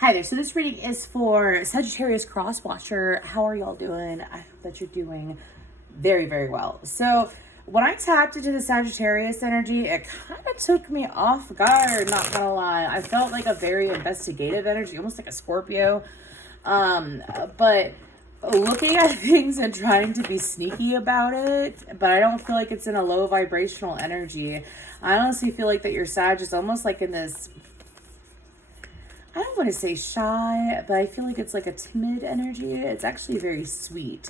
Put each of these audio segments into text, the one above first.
Hi there. So this reading is for Sagittarius Crosswatcher. How are y'all doing? I hope that you're doing very, very well. So when I tapped into the Sagittarius energy, it kind of took me off guard, not gonna lie. I felt like a very investigative energy, almost like a Scorpio. But looking at things and trying to be sneaky about it, but I don't feel like it's in a low vibrational energy. I honestly feel like that your Sag is almost like in this, I don't want to say shy, but I feel like it's like a timid energy. It's actually very sweet.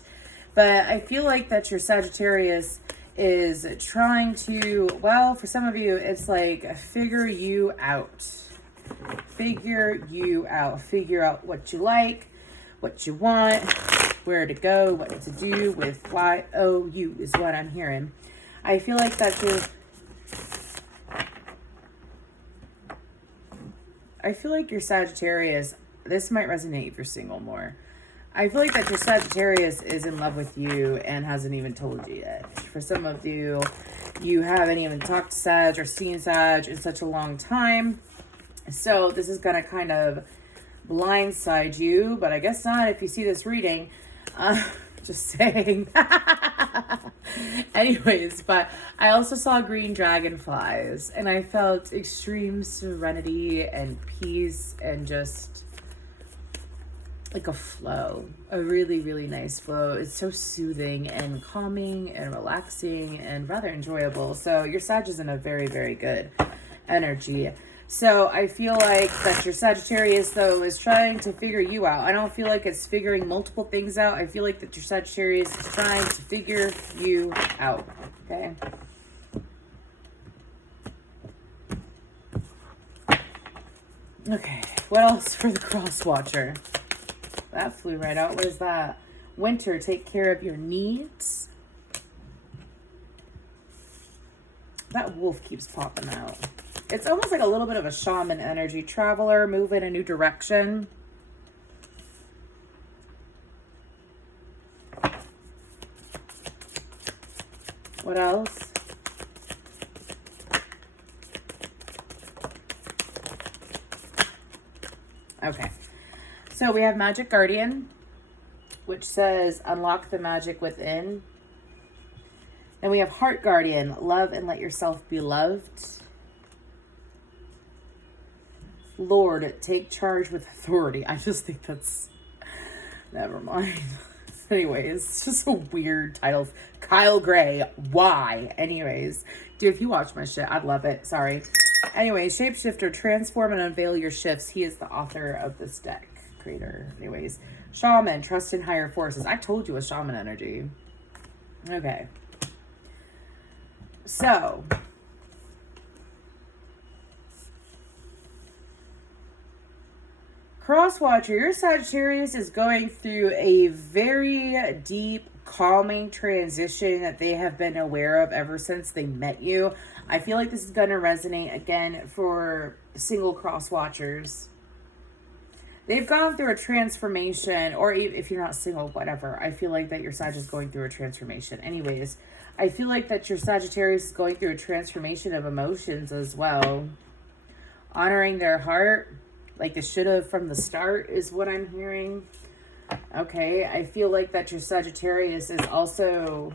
But I feel like that your Sagittarius is trying to, well, for some of you, it's like figure you out. Figure you out. Figure out what you like, what you want, where to go, what to do with YOU is what I'm hearing. I feel like that you're... I feel like your Sagittarius, this might resonate if you're single more. I feel like that your Sagittarius is in love with you and hasn't even told you yet. For some of you, you haven't even talked to Sag or seen Sag in such a long time. So this is going to kind of blindside you, but I guess not if you see this reading. Just saying. Anyways, but I also saw green dragonflies and I felt extreme serenity and peace and just like a flow, a really, really nice flow. It's so soothing and calming and relaxing and rather enjoyable. So your Sag is in a very, very good energy. So I feel like that your Sagittarius, though, is trying to figure you out. I don't feel like it's figuring multiple things out. I feel like that your Sagittarius is trying to figure you out, okay? Okay, what else for the Crosswatcher? That flew right out. What is that? Winter, take care of your needs. That wolf keeps popping out. It's almost like a little bit of a shaman energy. Traveler, move in a new direction. What else? Okay. So we have Magic Guardian, which says unlock the magic within. Then we have Heart Guardian, love and let yourself be loved. Lord, take charge with authority. I just think that's... Never mind. Anyways, it's just a weird title. Kyle Gray, why? Anyways, dude, if you watch my shit, I'd love it. Sorry. Anyways, Shapeshifter, transform and unveil your shifts. He is the author of this deck, creator. Anyways, Shaman, trust in higher forces. I told you a shaman energy. Okay. So... Crosswatcher, your Sagittarius is going through a very deep, calming transition that they have been aware of ever since they met you. I feel like this is going to resonate again for single Crosswatchers. They've gone through a transformation, or if you're not single, whatever. I feel like that your Sag is going through a transformation. Anyways, I feel like that your Sagittarius is going through a transformation of emotions as well. Honoring their heart. Like it should have from the start is what I'm hearing. Okay, I feel like that your Sagittarius is also...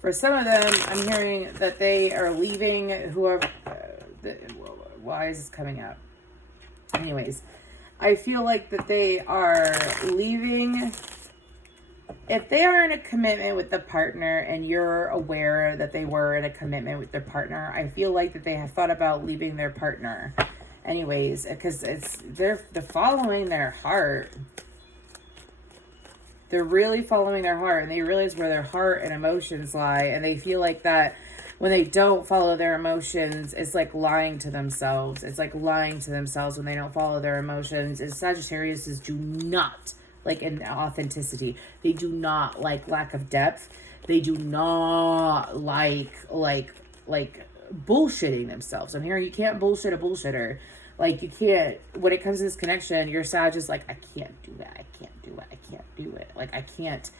For some of them, I'm hearing that they are leaving whoever... why is this coming up? Anyways, I feel like that they are leaving... If they are in a commitment with the partner and you're aware that they were in a commitment with their partner, I feel like that they have thought about leaving their partner. Anyways, because they're following their heart. They're really following their heart, and they realize where their heart and emotions lie, and they feel like that when they don't follow their emotions, it's like lying to themselves. It's like lying to themselves when they don't follow their emotions. And Sagittarius do not like an authenticity. They do not like lack of depth. They do not like bullshitting themselves. I'm hearing you can't bullshit a bullshitter. Like you can't, when it comes to this connection, your Sag is like, I can't do that. I can't do it. I can't do it. Like I can't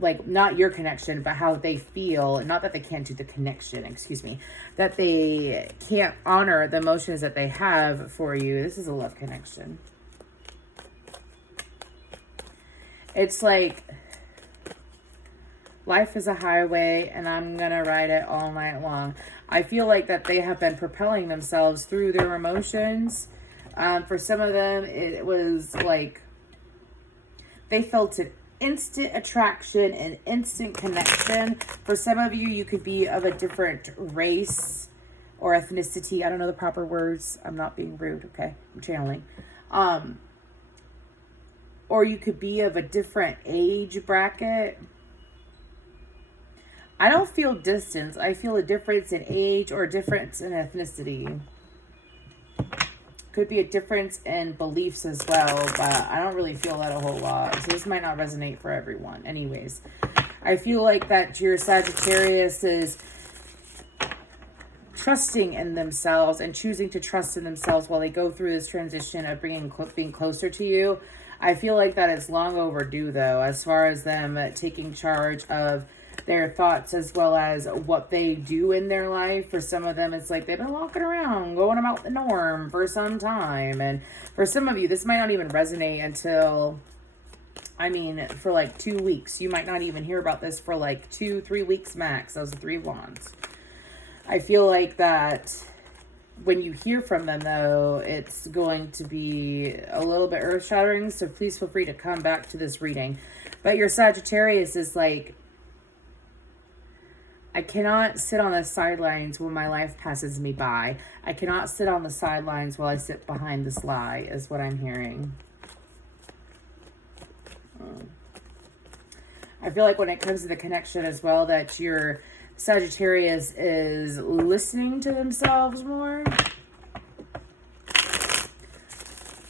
like, not your connection, but how they feel, not that they can't do the connection, excuse me, that they can't honor the emotions that they have for you. This is a love connection. It's like, life is a highway and I'm going to ride it all night long. I feel like that they have been propelling themselves through their emotions. For some of them, it was like they felt an instant attraction and instant connection. For some of you, you could be of a different race or ethnicity. I don't know the proper words. I'm not being rude, okay? I'm channeling. Or you could be of a different age bracket. I don't feel distance. I feel a difference in age or a difference in ethnicity. Could be a difference in beliefs as well, but I don't really feel that a whole lot. So this might not resonate for everyone. Anyways, I feel like that your Sagittarius is trusting in themselves and choosing to trust in themselves while they go through this transition of being closer to you. I feel like that it's long overdue, though, as far as them taking charge of their thoughts as well as what they do in their life. For some of them, it's like they've been walking around, going about the norm for some time. And for some of you, this might not even resonate until, I mean, for like 2 weeks. You might not even hear about this for like 2-3 weeks max. Those are 3 wands. I feel like that when you hear from them, though, it's going to be a little bit earth-shattering. So please feel free to come back to this reading. But your Sagittarius is like, I cannot sit on the sidelines when my life passes me by. I cannot sit on the sidelines while I sit behind this lie, is what I'm hearing. I feel like when it comes to the connection as well, that your Sagittarius is listening to themselves more.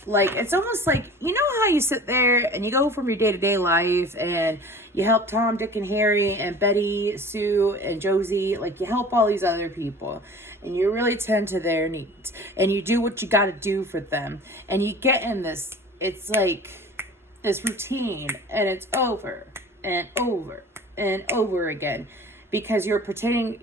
Like, it's almost like, you know how you sit there and you go from your day-to-day life and you help Tom, Dick, and Harry and Betty, Sue, and Josie. Like, you help all these other people and you really tend to their needs and you do what you got to do for them. And you get in this, it's like this routine, and it's over and over and over again because you're taking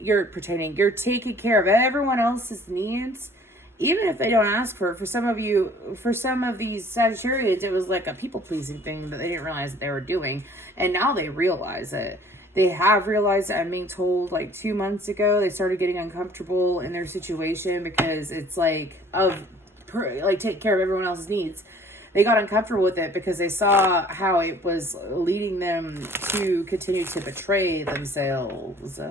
care of everyone else's needs. Even if they don't ask for it. For some of you, for some of these Sagittarians, it was like a people-pleasing thing that they didn't realize that they were doing. And now they realize it. They have realized it. I'm being told like 2 months ago, they started getting uncomfortable in their situation because it's like, take care of everyone else's needs. They got uncomfortable with it because they saw how it was leading them to continue to betray themselves.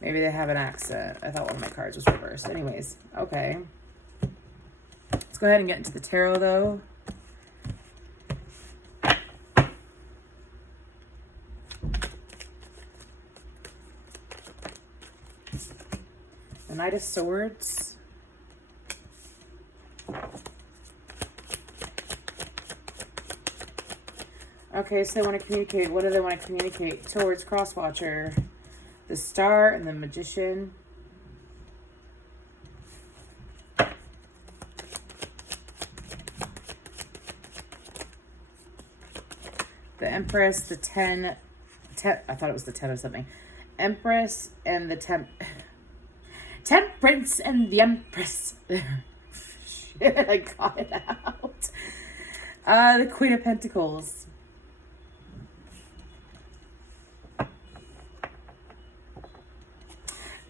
Maybe they have an accent. I thought one of my cards was reversed. Anyways, okay. Let's go ahead and get into the tarot, though. The Knight of Swords. Okay, so they want to communicate. What do they want to communicate towards Crosswatcher? The Star and the Magician. The Empress, the 10, I thought it was the 10 of something. Empress and the Temperance and the Empress. Shit, I got it out. The Queen of Pentacles.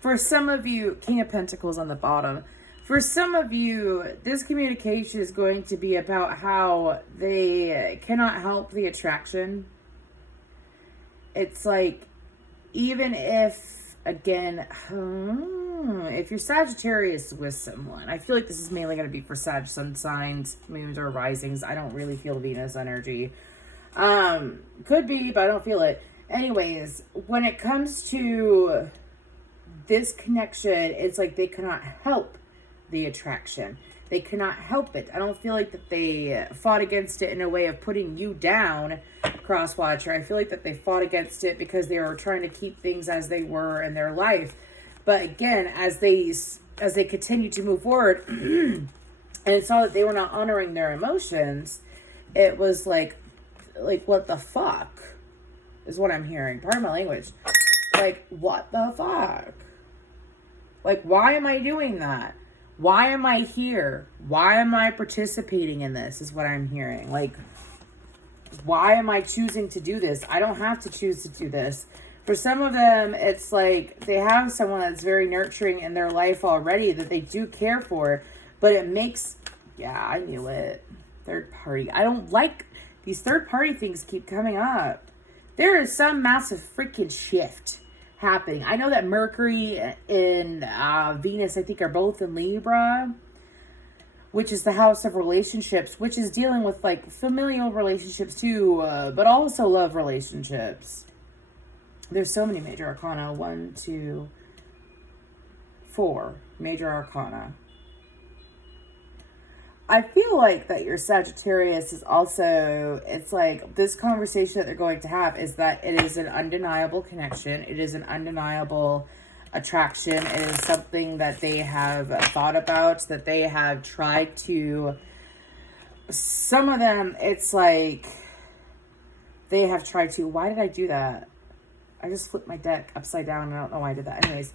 For some of you, King of Pentacles on the bottom. For some of you, this communication is going to be about how they cannot help the attraction. It's like, even if, again, if you're Sagittarius with someone, I feel like this is mainly going to be for Sag sun signs, moons, or risings. I don't really feel Venus energy. Could be, but I don't feel it. Anyways, when it comes to this connection, it's like they cannot help the attraction. They cannot help it. I don't feel like that they fought against it in a way of putting you down, Crosswatcher. I feel like that they fought against it because they were trying to keep things as they were in their life. But again, as they continue to move forward and saw that they were not honoring their emotions, it was like what the fuck? is what I'm hearing. Pardon my language. Like, what the fuck? Like, why am I doing that? Why am I here? Why am I participating in this is what I'm hearing. Like, why am I choosing to do this? I don't have to choose to do this. For some of them, it's like they have someone that's very nurturing in their life already that they do care for, but it makes, yeah, I knew it. Third party. I don't like these third party things keep coming up. There is some massive freaking shift happening. I know that Mercury and Venus, I think, are both in Libra, which is the house of relationships, which is dealing with like familial relationships too, but also love relationships. There's so many major arcana. 1, 2, 4 major arcana. I feel like that your Sagittarius is also, it's like this conversation that they're going to have is that it is an undeniable connection. It is an undeniable attraction. It is something that they have thought about, that they have tried to, some of them, it's like they have tried to, why did I do that? I just flipped my deck upside down. I don't know why I did that. Anyways,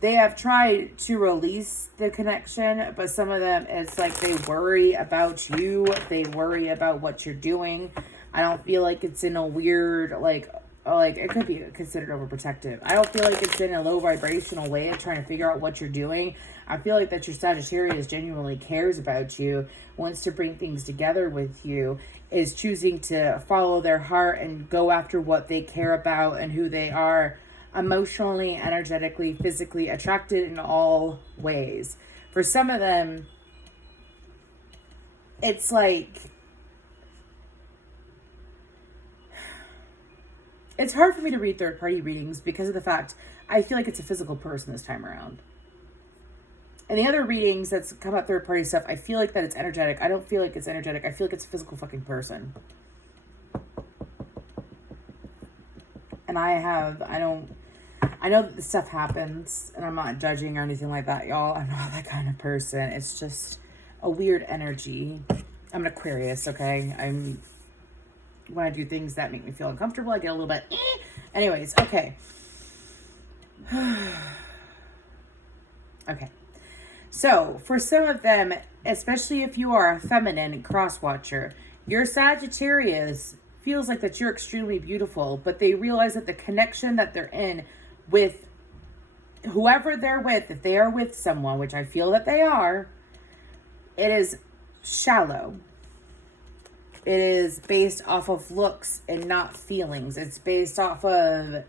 they have tried to release the connection, but some of them, it's like they worry about you. They worry about what you're doing. I don't feel like it's in a weird, like it could be considered overprotective. I don't feel like it's in a low vibrational way of trying to figure out what you're doing. I feel like that your Sagittarius genuinely cares about you, wants to bring things together with you, is choosing to follow their heart and go after what they care about and who they are. Emotionally, energetically, physically attracted in all ways. For some of them, it's like, it's hard for me to read third-party readings because of the fact I feel like it's a physical person this time around. And the other readings that's come up third-party stuff, I feel like that it's energetic. I don't feel like it's energetic. I feel like it's a physical fucking person. And I know that this stuff happens, and I'm not judging or anything like that, y'all. I'm not that kind of person. It's just a weird energy. I'm an Aquarius, okay? When I do things that make me feel uncomfortable, I get a little bit, Anyways, okay. Okay. So, for some of them, especially if you are a feminine crosswatcher, your Sagittarius feels like that you're extremely beautiful, but they realize that the connection that they're in with whoever they're with, if they are with someone, which I feel that they are, it is shallow. It is based off of looks and not feelings. It's based off of,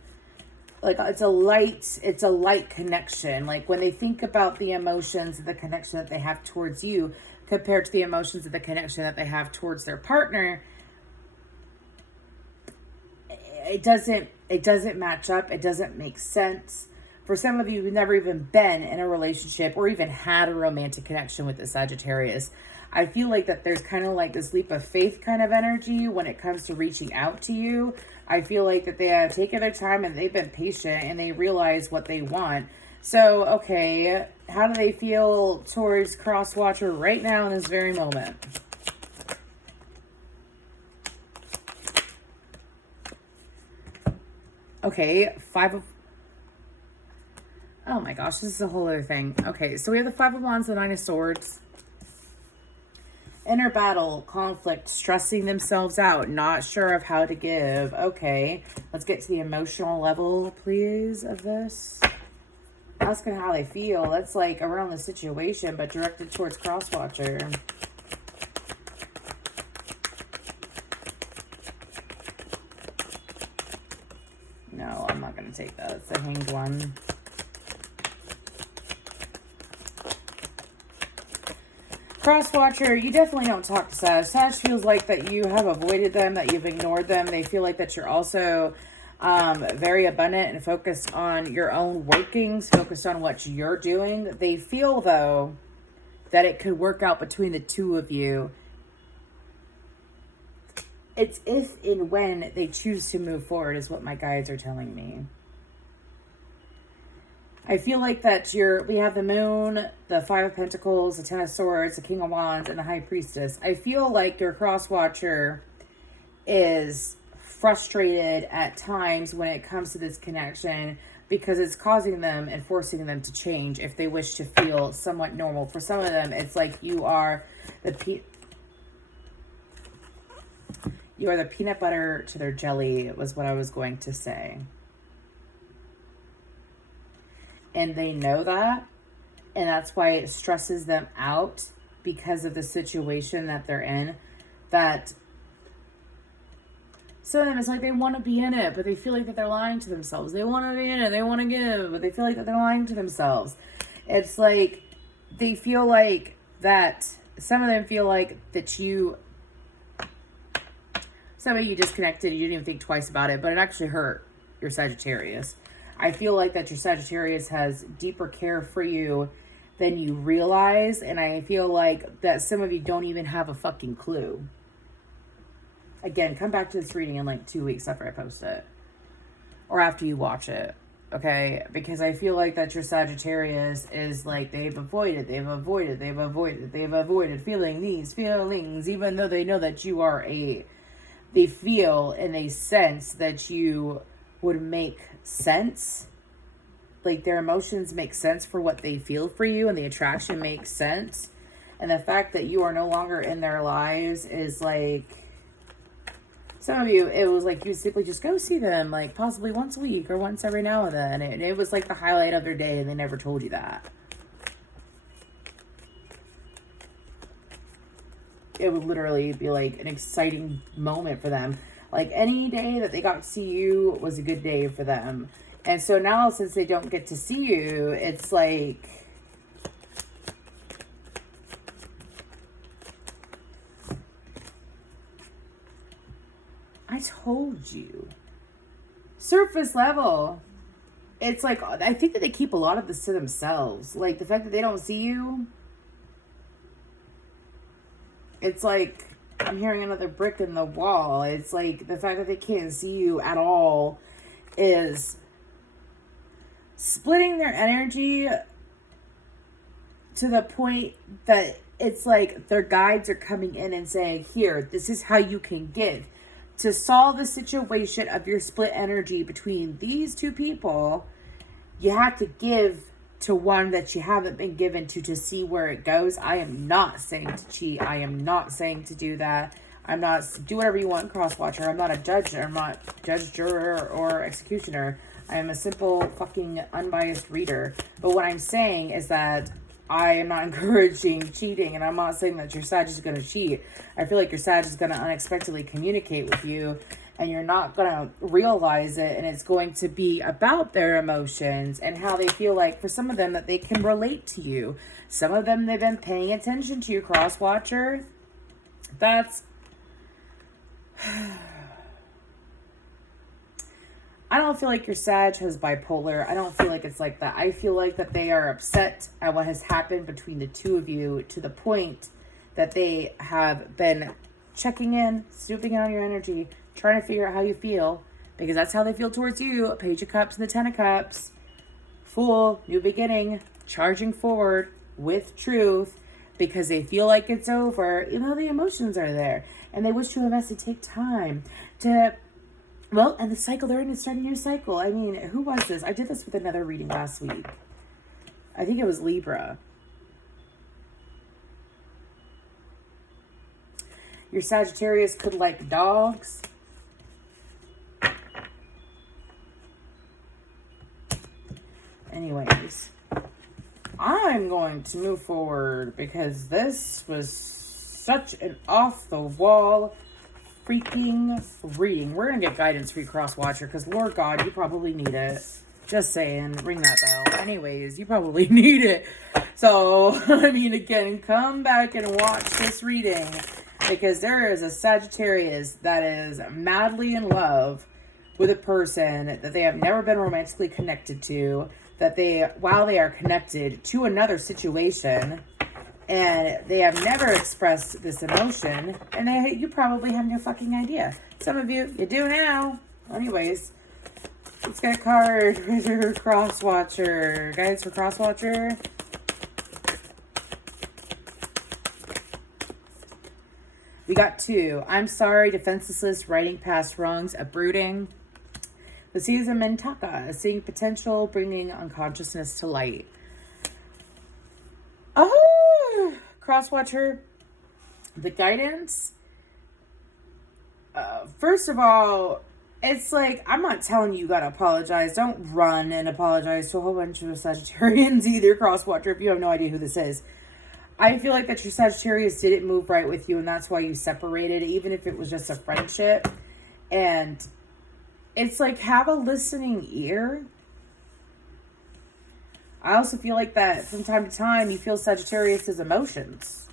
like, it's a light connection. Like, when they think about the emotions and the connection that they have towards you compared to the emotions and the connection that they have towards their partner, it doesn't match up. It doesn't make sense. For some of you who've never even been in a relationship or even had a romantic connection with the Sagittarius, I feel like that there's kind of like this leap of faith kind of energy when it comes to reaching out to you. I feel like that they have taken their time and they've been patient and they realize what they want. So, okay, how do they feel towards Crosswatcher right now in this very moment? Okay, oh my gosh, this is a whole other thing. Okay, so we have the 5 of Wands, the 9 of Swords. Inner battle, conflict, stressing themselves out, not sure of how to give. Okay, let's get to the emotional level, please, of this. Asking how they feel. That's like around the situation, but directed towards Crosswatcher. No, I'm not going to take that. It's the Hanged one. Crosswatcher, you definitely don't talk to Sag. Sag feels like that you have avoided them, that you've ignored them. They feel like that you're also very abundant and focused on your own workings, focused on what you're doing. They feel, though, that it could work out between the two of you. It's if and when they choose to move forward is what my guides are telling me. I feel like that we have the Moon, the 5 of Pentacles, the 10 of Swords, the King of Wands, and the High Priestess. I feel like your Crosswatcher is frustrated at times when it comes to this connection, because it's causing them and forcing them to change if they wish to feel somewhat normal. For some of them, it's like you are the peanut butter to their jelly, was what I was going to say. And they know that, and that's why it stresses them out, because of the situation that they're in. That some of them, it's like they want to be in it, but they feel like that they're lying to themselves. They want to be in it, they want to give, but they feel like that they're lying to themselves. It's like they feel like that, some of them feel like that somebody you disconnected, you didn't even think twice about it, but it actually hurt your Sagittarius. I feel like that your Sagittarius has deeper care for you than you realize, and I feel like that some of you don't even have a fucking clue. Again, come back to this reading in like 2 weeks after I post it, or after you watch it, okay? Because I feel like that your Sagittarius is like, they've avoided feeling these feelings, even though they know that you are they feel and they sense that you would make sense. Like, their emotions make sense for what they feel for you, and the attraction makes sense. And the fact that you are no longer in their lives is like, some of you, it was like you simply just go see them, like possibly once a week or once every now and then. And it was like the highlight of their day, and they never told you that. It would literally be like an exciting moment for them. Like, any day that they got to see you was a good day for them. And so now, since they don't get to see you, it's like, I told you. Surface level. It's like, I think that they keep a lot of this to themselves. Like, the fact that they don't see you, it's like, I'm hearing another brick in the wall. It's like the fact that they can't see you at all is splitting their energy to the point that it's like their guides are coming in and saying, here, this is how you can give. To solve the situation of your split energy between these two people, you have to give to one that you haven't been given to see where it goes. I am not saying to cheat. I am not saying to do that. I'm not, do whatever you want, Crosswatcher. I'm not a judge. I'm not judge, juror, or executioner. I am a simple fucking unbiased reader. But what I'm saying is that I am not encouraging cheating, and I'm not saying that your Sag is going to cheat. I feel like your Sag is going to unexpectedly communicate with you, and you're not going to realize it, and it's going to be about their emotions and how they feel like, for some of them, that they can relate to you. Some of them, they've been paying attention to you, Crosswatcher. That's... I don't feel like your Sag has bipolar. I don't feel like it's like that. I feel like that they are upset at what has happened between the two of you, to the point that they have been checking in, snooping on your energy, trying to figure out how you feel, because that's how they feel towards you. Page of Cups and the Ten of Cups. Fool, new beginning, charging forward with truth, because they feel like it's over, even though the emotions are there. And they wish to invest, to take time to... Well, and the cycle they're in is starting a new cycle. I mean, who was this? I did this with another reading last week. I think it was Libra. Your Sagittarius could like dogs. Anyways, I'm going to move forward because this was such an off-the-wall freaking reading. We're gonna get guidance for you, Crosswatcher, because Lord God, you probably need it. Just saying, ring that bell. Anyways, you probably need it. So, I mean, again, come back and watch this reading, because there is a Sagittarius that is madly in love with a person that they have never been romantically connected to, that they, while they are connected to another situation, and they have never expressed this emotion, and you probably have no fucking idea. Some of you do now. Anyways, let's get a card for Crosswatcher. Guys, for We got 2. I'm sorry, defenseless, writing past wrongs, uprooting. The season Mentaka, seeing potential, bringing unconsciousness to light. Oh, Crosswatcher, the guidance. First of all, it's like, I'm not telling you gotta apologize. Don't run and apologize to a whole bunch of Sagittarians either, Crosswatcher, if you have no idea who this is. I feel like that your Sagittarius didn't move right with you, and that's why you separated, even if it was just a friendship. And it's like, have a listening ear. I also feel like that from time to time you feel Sagittarius's emotions.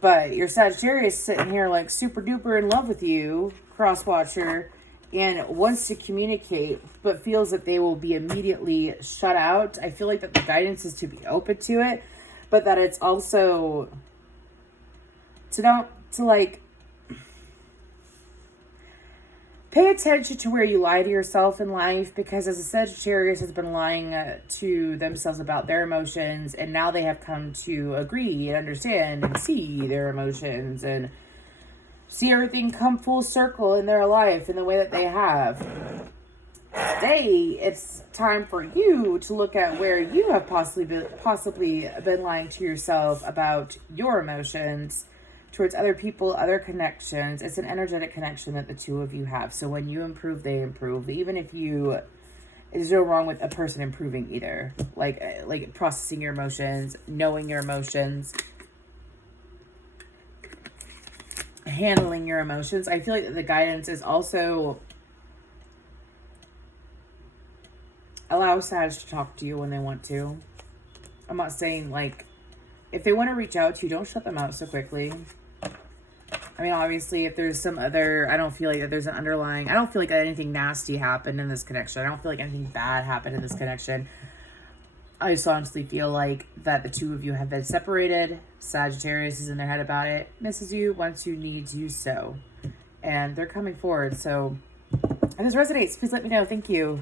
But your Sagittarius sitting here like super duper in love with you, Crosswatcher, and wants to communicate, but feels that they will be immediately shut out. I feel like that the guidance is to be open to it, but that it's also to pay attention to where you lie to yourself in life, because as a Sagittarius has been lying to themselves about their emotions, and now they have come to agree and understand and see their emotions and see everything come full circle in their life in the way that they have. It's time for you to look at where you have possibly been lying to yourself about your emotions towards other people, other connections. It's an energetic connection that the two of you have. So when you improve, they improve. Even if there's no wrong with a person improving either. Like processing your emotions, knowing your emotions, handling your emotions. I feel like the guidance is also allow Sag to talk to you when they want to. I'm not saying, like, if they want to reach out to you, don't shut them out so quickly. I mean, obviously, if there's some other, I don't feel like that there's an underlying, I don't feel like anything nasty happened in this connection. I don't feel like anything bad happened in this connection. I just honestly feel like that the two of you have been separated. Sagittarius is in their head about it, misses you, wants you, needs you so. And they're coming forward. So if this resonates, please let me know. Thank you.